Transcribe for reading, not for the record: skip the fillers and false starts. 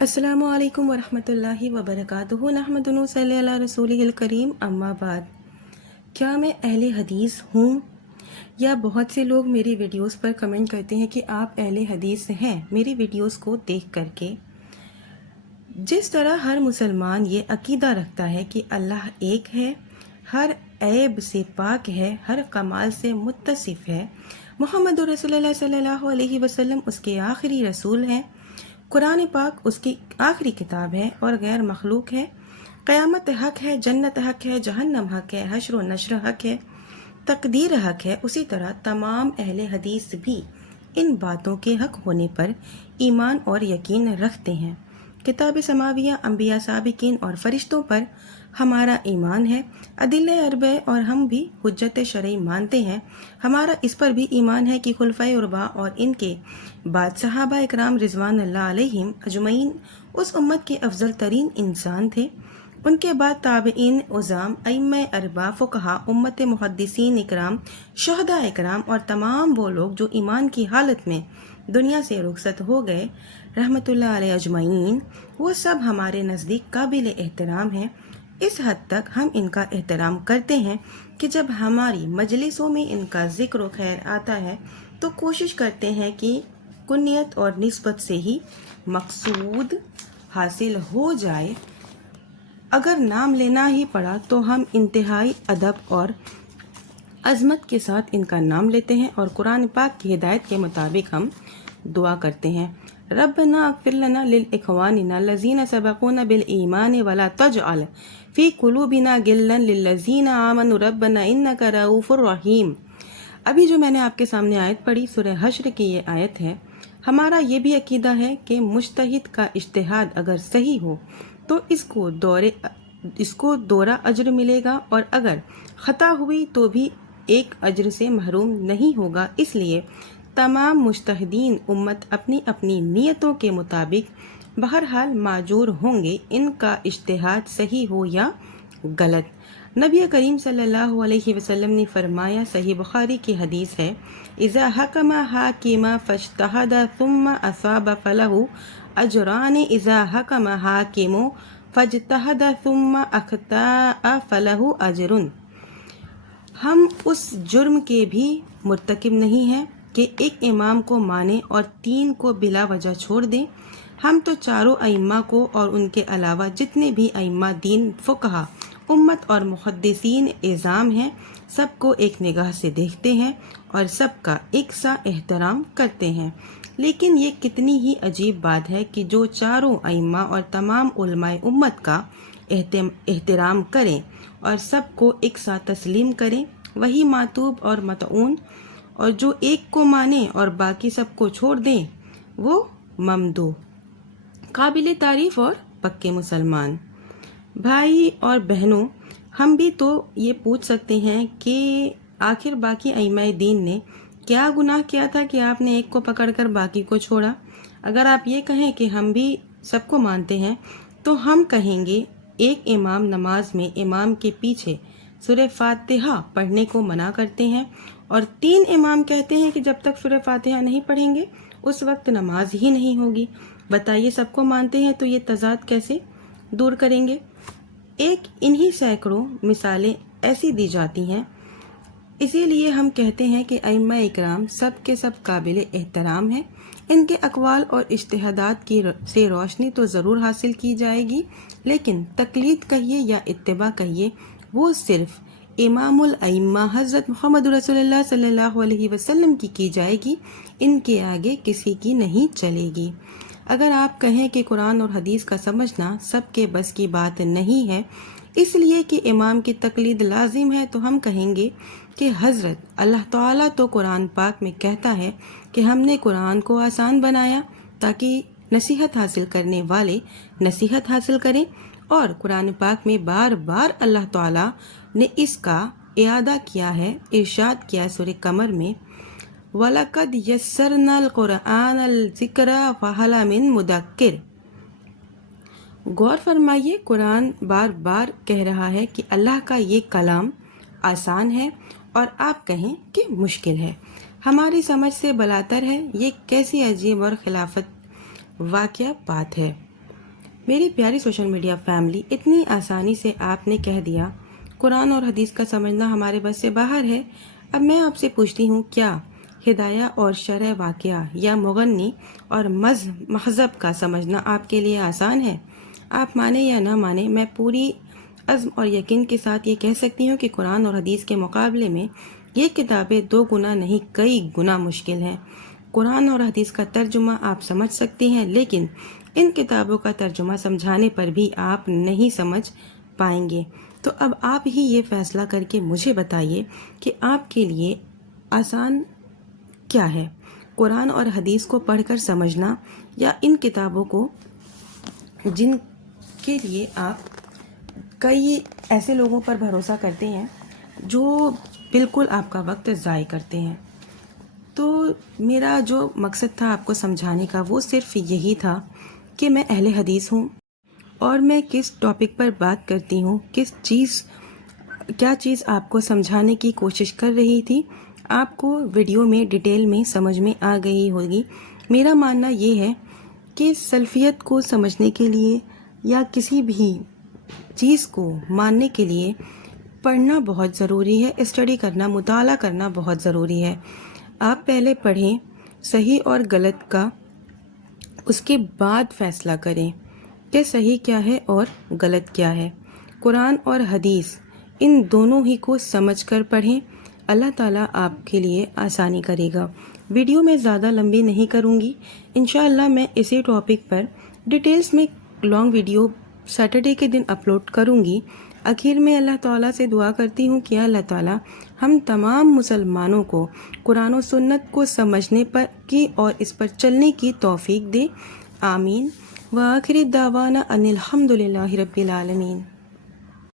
السلام علیکم ورحمۃ اللہ وبرکاتہ نحمدہ صلی اللہ رسولہ الکریم اما بعد۔ کیا میں اہل حدیث ہوں؟ یا بہت سے لوگ میری ویڈیوز پر کمنٹ کرتے ہیں کہ آپ اہل حدیث ہیں میری ویڈیوز کو دیکھ کر کے۔ جس طرح ہر مسلمان یہ عقیدہ رکھتا ہے کہ اللہ ایک ہے، ہر عیب سے پاک ہے، ہر کمال سے متصف ہے، محمد رسول اللہ صلی اللہ علیہ وسلم اس کے آخری رسول ہیں، قرآن پاک اس کی آخری کتاب ہے اور غیر مخلوق ہے، قیامت حق ہے، جنت حق ہے، جہنم حق ہے، حشر و نشر حق ہے، تقدیر حق ہے، اسی طرح تمام اہل حدیث بھی ان باتوں کے حق ہونے پر ایمان اور یقین رکھتے ہیں۔ کتاب سماویہ، انبیاء سابقین اور فرشتوں پر ہمارا ایمان ہے، ادلہ اربع اور ہم بھی حجت شرعی مانتے ہیں۔ ہمارا اس پر بھی ایمان ہے کہ خلفائے اربعہ اور ان کے بعد صحابہ اکرام رضوان اللہ علیہم اجمعین اس امت کے افضل ترین انسان تھے۔ ان کے بعد تابعین عظام، ائمہ اربعہ، فقہا، امت محدثین اکرام، شہداء اکرام اور تمام وہ لوگ جو ایمان کی حالت میں دنیا سے رخصت ہو گئے رحمۃ اللہ علیہ اجمعین، وہ سب ہمارے نزدیک قابل احترام ہیں۔ اس حد تک ہم ان کا احترام کرتے ہیں کہ جب ہماری مجلسوں میں ان کا ذکر و خیر آتا ہے تو کوشش کرتے ہیں کہ کنیت اور نسبت سے ہی مقصود حاصل ہو جائے۔ اگر نام لینا ہی پڑا تو ہم انتہائی ادب اور عظمت کے ساتھ ان کا نام لیتے ہیں اور قرآن پاک کی ہدایت کے مطابق ہم دعا کرتے ہیں۔ ربنا اغفر لنا للاخواننا الذین سبقونا بالایمان ولا تجعل فی قلوبنا غلا للذین آمنوا ربنا انک رؤوف رحیم۔ ابھی جو میں نے آپ کے سامنے آیت پڑھی سورہ حشر کی یہ آیت ہے۔ ہمارا یہ بھی عقیدہ ہے کہ مجتہد کا اجتہاد اگر صحیح ہو تو اس کو دورہ اجر ملے گا، اور اگر خطا ہوئی تو بھی ایک اجر سے محروم نہیں ہوگا۔ اس لیے تمام مجتہدین امت اپنی اپنی نیتوں کے مطابق بہرحال معجور ہوں گے، ان کا اجتہاد صحیح ہو یا غلط۔ نبی کریم صلی اللہ علیہ وسلم نے فرمایا، صحیح بخاری کی حدیث ہے، اذا حکم حاکم فاجتہد ثم اصاب فلہ اجران، اذا حکم حاکم فاجتہد ثم اخطأ فلہ اجر۔ ہم اس جرم کے بھی مرتکب نہیں ہیں کہ ایک امام کو مانیں اور 3 کو بلا وجہ چھوڑ دیں۔ ہم تو چاروں ائمہ کو اور ان کے علاوہ جتنے بھی ائمہ دین، فقہا، امت اور محدثین اعظام ہیں، سب کو ایک نگاہ سے دیکھتے ہیں اور سب کا یکساں احترام کرتے ہیں۔ لیکن یہ کتنی ہی عجیب بات ہے کہ جو چاروں ائمہ اور تمام علماء امت کا احترام کریں اور سب کو یکساں تسلیم کریں، وہی معتوب اور مطعون، اور جو ایک کو مانیں اور باقی سب کو چھوڑ دیں وہ ممدوح، قابل تعریف اور پکے مسلمان۔ بھائی اور بہنوں، ہم بھی تو یہ پوچھ سکتے ہیں کہ آخر باقی ائمہ دین نے کیا گناہ کیا تھا کہ آپ نے ایک کو پکڑ کر باقی کو چھوڑا؟ اگر آپ یہ کہیں کہ ہم بھی سب کو مانتے ہیں تو ہم کہیں گے ایک امام نماز میں امام کے پیچھے سورہ فاتحہ پڑھنے کو منع کرتے ہیں، اور 3 امام کہتے ہیں کہ جب تک سورہ فاتحہ نہیں پڑھیں گے اس وقت نماز ہی نہیں ہوگی۔ بتائیے، سب کو مانتے ہیں تو یہ تضاد کیسے دور کریں گے؟ ایک انہی سینکڑوں مثالیں ایسی دی جاتی ہیں۔ اسی لیے ہم کہتے ہیں کہ ائمہ اکرام سب کے سب قابل احترام ہیں۔ ان کے اقوال اور اجتہادات کی سے روشنی تو ضرور حاصل کی جائے گی، لیکن تقلید کہیے یا اتباع کہیے، وہ صرف امام الائمہ حضرت محمد رسول اللہ صلی اللہ علیہ وسلم کی جائے گی، ان کے آگے کسی کی نہیں چلے گی۔ اگر آپ کہیں کہ قرآن اور حدیث کا سمجھنا سب کے بس کی بات نہیں ہے، اس لیے کہ امام کی تقلید لازم ہے، تو ہم کہیں گے کہ حضرت اللہ تعالیٰ تو قرآن پاک میں کہتا ہے کہ ہم نے قرآن کو آسان بنایا تاکہ نصیحت حاصل کرنے والے نصیحت حاصل کریں، اور قرآن پاک میں بار بار اللہ تعالیٰ نے اس کا اعادہ کیا ہے، ارشاد کیا سورہ قمر میں، وَلَقَدْ يَسَّرْنَا الْقُرْآنَ الذِّكْرَ فَهَلْ مِن مُدَّكِّرٍ۔ غور فرمائیے، قرآن بار بار کہہ رہا ہے کہ اللہ کا یہ کلام آسان ہے اور آپ کہیں کہ مشکل ہے۔ ہماری سمجھ سے بلاتر ہے، یہ کیسی عجیب اور خلافت واقعہ بات ہے۔ میری پیاری سوشل میڈیا فیملی، اتنی آسانی سے آپ نے کہہ دیا قرآن اور حدیث کا سمجھنا ہمارے بس سے باہر ہے۔ اب میں آپ سے پوچھتی ہوں، کیا ہدایہ اور شرع واقعہ یا مغنی اور مذہب کا سمجھنا آپ کے لیے آسان ہے؟ آپ مانیں یا نہ مانیں، میں پوری عزم اور یقین کے ساتھ یہ کہہ سکتی ہوں کہ قرآن اور حدیث کے مقابلے میں یہ کتابیں 2 گنا نہیں کئی گنا مشکل ہیں۔ قرآن اور حدیث کا ترجمہ آپ سمجھ سکتی ہیں، لیکن ان کتابوں کا ترجمہ سمجھانے پر بھی آپ نہیں سمجھ پائیں گے۔ تو اب آپ ہی یہ فیصلہ کر کے مجھے بتائیے کہ آپ کے لیے آسان کیا ہے، قرآن اور حدیث کو پڑھ کر سمجھنا یا ان کتابوں کو جن کے لیے آپ کئی ایسے لوگوں پر بھروسہ کرتے ہیں جو بالکل آپ کا وقت ضائع کرتے ہیں۔ تو میرا جو مقصد تھا آپ کو سمجھانے کا وہ صرف یہی تھا کہ میں اہل حدیث ہوں اور میں کس ٹاپک پر بات کرتی ہوں، کیا چیز آپ کو سمجھانے کی کوشش کر رہی تھی، آپ کو ویڈیو میں ڈیٹیل میں سمجھ میں آ گئی ہوگی۔ میرا ماننا یہ ہے کہ سلفیت کو سمجھنے کے لیے یا کسی بھی چیز کو ماننے کے لیے پڑھنا بہت ضروری ہے، اسٹڈی کرنا، مطالعہ کرنا بہت ضروری ہے۔ آپ پہلے پڑھیں صحیح اور غلط کا، اس کے بعد فیصلہ کریں کہ صحیح کیا ہے اور غلط کیا ہے۔ قرآن اور حدیث ان دونوں ہی کو سمجھ کر پڑھیں، اللہ تعالیٰ آپ کے لیے آسانی کرے گا۔ ویڈیو میں زیادہ لمبی نہیں کروں گی، انشاءاللہ میں اسی ٹاپک پر ڈیٹیلز میں لانگ ویڈیو سیٹرڈے کے دن اپلوڈ کروں گی۔ آخر میں اللہ تعالیٰ سے دعا کرتی ہوں کہ اللہ تعالیٰ ہم تمام مسلمانوں کو قرآن و سنت کو سمجھنے پر کی اور اس پر چلنے کی توفیق دے، آمین۔ وآخر دعوانا ان الحمد للہ رب العالمین۔